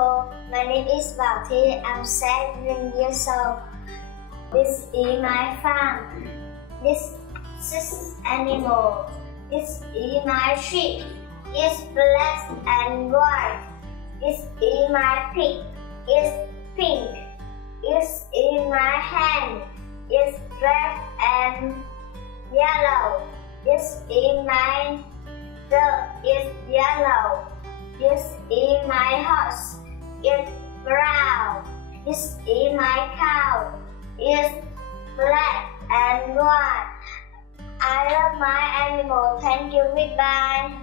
Hello, my name is Bảo Thi. I'm 7 years old. This is my farm. This is animal. This is my sheep. It's black and white. This is my pig. It's pink. It's in my hand. It's red and yellow. This is my dog. It's yellow. This is my horse. It's brown. This is my cow. It's black and white. I love my animal. Thank you. Goodbye.